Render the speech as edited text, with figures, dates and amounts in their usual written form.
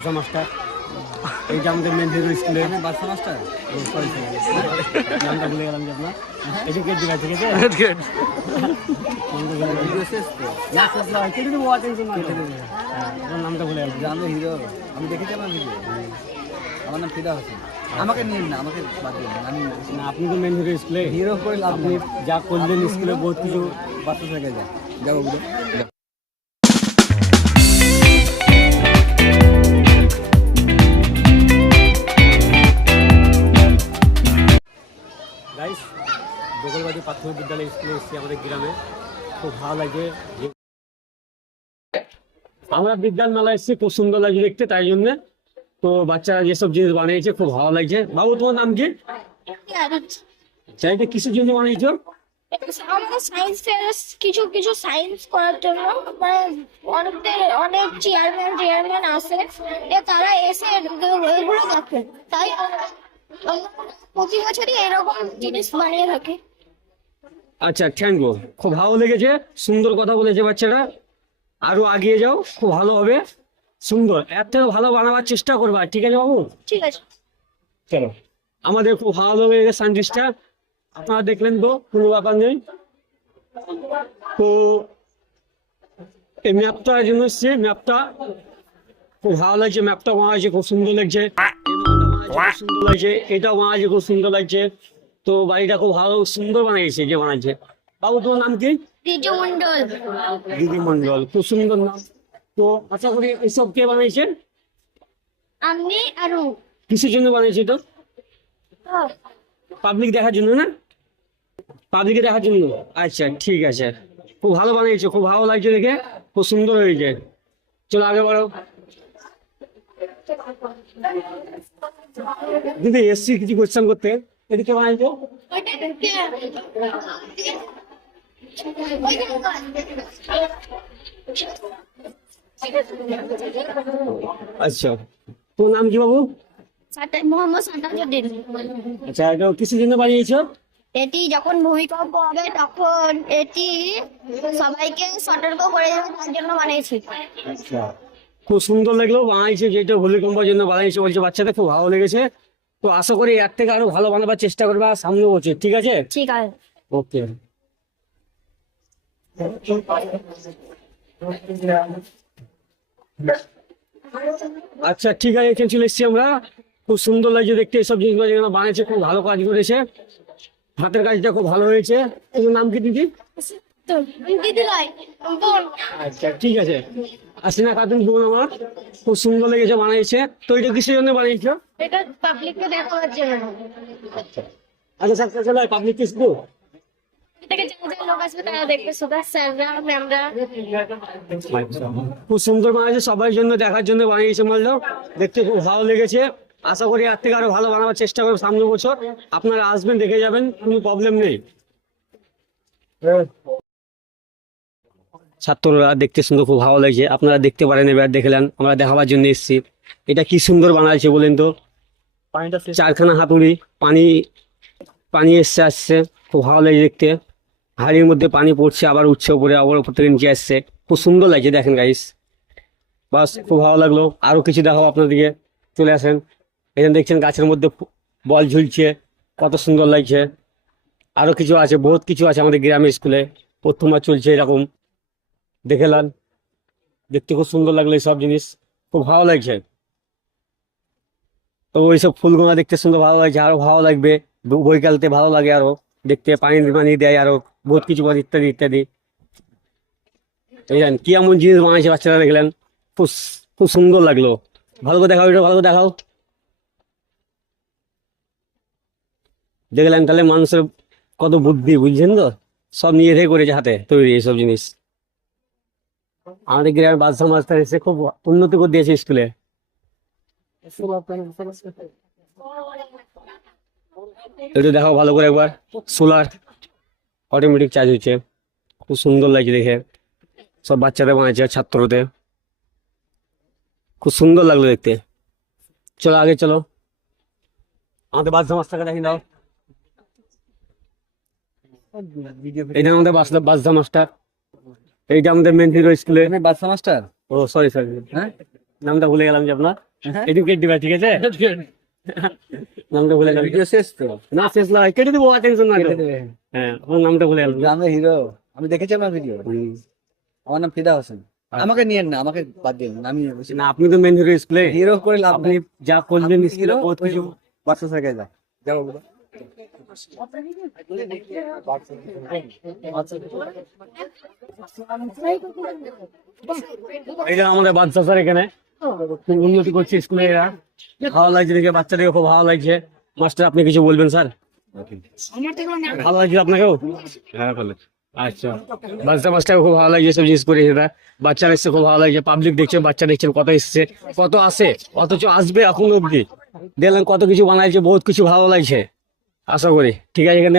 Master এইটা আমাদের main hero স্কুলে বাচ্চা মাস্টার নামটা ভুলে গেলাম যে আপনার এটা গেট দিবা ঠিক আছে নামটা ভুলে গেলাম আমি হিরো আমি দেখেছি আমার ভিডিও আমার নাম ফিদা হোসেন আমাকে নিন না আমাকে বাদ দিন আমি না আপনি তো মেন হিরো স্কুলে হিরো করে লাভ আপনি যা করলেন স্কুলে বহুত কিছু বাচ্চা থেকে যায় যাবো বুঝো গাইস বগলবাড়ি প্রাথমিক বিদ্যালয় স্কুলে এসেছি আমাদের গ্রামে খুব ভালো লাগে আমরা বিজ্ঞান মেলা এসেছি খুব সুন্দর লাগছে দেখতে তাই জন্য তো বাচ্চারা যেসব জিনিস বানিয়েছে খুব ভালো লাগছে বাবু তোমার নাম কি চাইটা কিসের জন্য বানিয়েছো আমাদের সায়েন্স ফেয়ার কিছু কিছু সায়েন্স করার জন্য মানে অনেক চেয়ারম্যান আসে তারা এসে এগুলো দেখেন তাই প্রতি বছরই এরকম জিনিস বানিয়ে থাকে। আচ্ছা থ্যাংক ইউ খুব ভালো লেগেছে সুন্দর কথা বলেছে বাচ্চারা আরো এগিয়ে যাও খুব ভালো হবে সুন্দর এর থেকে ভালো বানাবার চেষ্টা করবা ঠিক আছে বাবু ঠিক আছে চলো আমাদের খুব ভালো লেগেছে সায়েন্টিস্টটা আপনারা দেখলেন তো কোনো ব্যাপার নেই তো এই ম্যাপটা জন্য এসছে ম্যাপটা খুব ভালো লাগছে ম্যাপটা বানাচ্ছে খুব সুন্দর লাগছে খুব সুন্দর লাগছে এটাও বানাচ্ছে খুব সুন্দর লাগছে তো বাড়িটা খুব ভালো সুন্দর বানিয়েছে যে বানাচ্ছে বাবু তোমার নাম কি রিজু মন্ডল দিদি মন্ডল খুব সুন্দর নাম তো আশা করি এইসব কে বানিয়েছে আমি আরু কিসের জন্য বানিয়েছে তো পাবলিক দেখার জন্য না পাবলিকে দেখার জন্য আচ্ছা ঠিক আছে খুব ভালো বানিয়েছো খুব ভালো লাগছে দেখে খুব সুন্দর হয়েছে চলো আগে বাড়ো দিদি এসছি কিছু কোয়েশ্চেন করতে এদিকে বানাইছো আচ্ছা তোর নাম কি বাবু মোহাম্মদ সান্তাজুদ্দিন। আচ্ছা এটা কিসের জন্য বানিয়েছো এটি যখন ভূমিকম্প হবে তখন এটি সবাইকে সতর্ক করে দেবে তার জন্য বানিয়েছি। আচ্ছা খুব সুন্দর লাগলো বানাইছে যেটা ভূমিকম্পের জন্য বানাইছে বলছে বাচ্চাদের খুব ভালো লেগেছে তো আশা করি এর থেকে আরো ভালো বানাবার চেষ্টা করবে আর সামনে বলছে ঠিক আছে ঠিক আছে ওকে আচ্ছা ঠিক আছে এখানে চলে এসছি আমরা খুব সুন্দর লাগছে দেখতে এসব জিনিসগুলো যেগুলো বানিয়েছে খুব ভালো কাজ করেছে হাতের কাজটা খুব ভালো হয়েছে এর নাম কি দিদি আচ্ছা ঠিক আছে আসিনা খাতুন বোন আমার খুব সুন্দর লেগেছে বানিয়েছে তো এটা কিসের জন্য বানিয়েছো এটা পাবলিককে দেখানোর জন্য। আচ্ছা স্যার চলো পাবলিক কিছু এটাকে যে লোক আসবে তারা দেখবে শুধু স্যাররা ম্যামরা। খুব সুন্দর বানিয়েছে সবার জন্য দেখার জন্য বানিয়েছে বললো দেখতে খুব ভালো লেগেছে আশা করি এর থেকে আরো ভালো বানাবার চেষ্টা করবো সামনের বছর আপনারা আসবেন দেখে যাবেন কোনো প্রবলেম নেই ছাত্ররা দেখতে সুন্দর খুব ভালো লাগছে আপনারা দেখতে পারেন এবার দেখলেন আমরা দেখাবার জন্য এসেছি এটা কি সুন্দর বানাইছে বলেন তো চারখানা হাতুড়ি পানি পানি এসছে আসছে খুব ভালো লাগছে দেখতে হাড়ির মধ্যে পানি পড়ছে আবার উঠছে উপরে আবার উপর থেকে নিচে আসছে খুব সুন্দর লাগছে দেখেন গাইস বাস খুব ভালো লাগলো আরো কিছু দেখাবো আপনাদেরকে চলে আসেন এখানে দেখছেন গাছের মধ্যে বল ঝুলছে কত সুন্দর লাগছে আরো কিছু আছে বহুত কিছু আছে আমাদের গ্রামের স্কুলে প্রথমবার চলছে এরকম দেখেলাম দেখতে খুব সুন্দর লাগলো এইসব জিনিস খুব ভালো লাগছে তো ওইসব ফুলগুলো দেখতে সুন্দর ভালো লাগছে আরো ভালো লাগবে বৈকালতে ভালো লাগে আরো দেখতে পানি পানি দেয় আরো বহুত কিছু ইত্যাদি ইত্যাদি বুঝলেন কি এমন জিনিস বানাইছে বাচ্চারা দেখলেন খুব খুব সুন্দর লাগলো ভালো করে দেখাও এটা ভালো করে দেখাও দেখলেন তাহলে মানুষের কত বুদ্ধি বুঝছেন তো সব নিজে থেকে করেছে হাতে তৈরি এইসব জিনিস আমাদের গ্রামের বাদশা মাস্টার এসে খুব উন্নতি করে দিয়েছে স্কুলে একটু দেখাও ভালো করে একবার সোলার অটোমেটিক চার্জ হচ্ছে খুব সুন্দর লাগছে দেখে সব বাচ্চাদের বানাইছে ছাত্রদের খুব সুন্দর লাগলো দেখতে চলো আগে চলো আমাদের বাদশা মাস্টারকে দেখি দাও এটা আমাদের বাদশা মাস্টার এইটা আমাদের মেন হিরো স্কুলে বাচ্চা মাস্টার ও সরি সরি হ্যাঁ নামটা ভুলে গেলাম যে আপনার এডুকেট দিবা, ঠিক আছে? নামটা বলে গেল। ভিডিও শেষ তো, না শেষ না, কেটে দেবো, টেনশন না করো। হ্যাঁ, আমার নামটা বলে গেল। গ্রামে হিরো, আমি দেখেছি আমার ভিডিও। আমার নাম ফিদা হোসেন। আমাকে নিয়েন না, আমাকে বাদ দিন, আমি না, আপনি তো মেন হিরো স্কুলে, হিরো করে লাভ আপনি নেই। যা করলেন আপনি স্কুলে hero, বহুত কিছু। বাচ্চা থেকে যা যাও বলো। এটা আমাদের বাচ্চা স্যার এখানে খুব উন্নতি করছে স্কুলে, এরা ভালো লাগছে দেখে, বাচ্চাদেরকে খুব ভালো লাগছে। মাস্টার আপনি কিছু বলবেন স্যার? ভালো লাগছে আপনাকেও? হ্যাঁ ভালো। আচ্ছা, বাচ্চা মাস্টার খুব ভালো লাগছে সব জিনিস করে, এটা বাচ্চারা এসছে খুব ভালো লাগছে, পাবলিক দেখছেন, বাচ্চা দেখছেন কত এসছে, কত আসে, অথচ আসবে এখন অব্দি দেখলেন কত কিছু বানাইছে, বহুত কিছু ভালো লাগছে। আশা করি ঠিক আছে, এখানে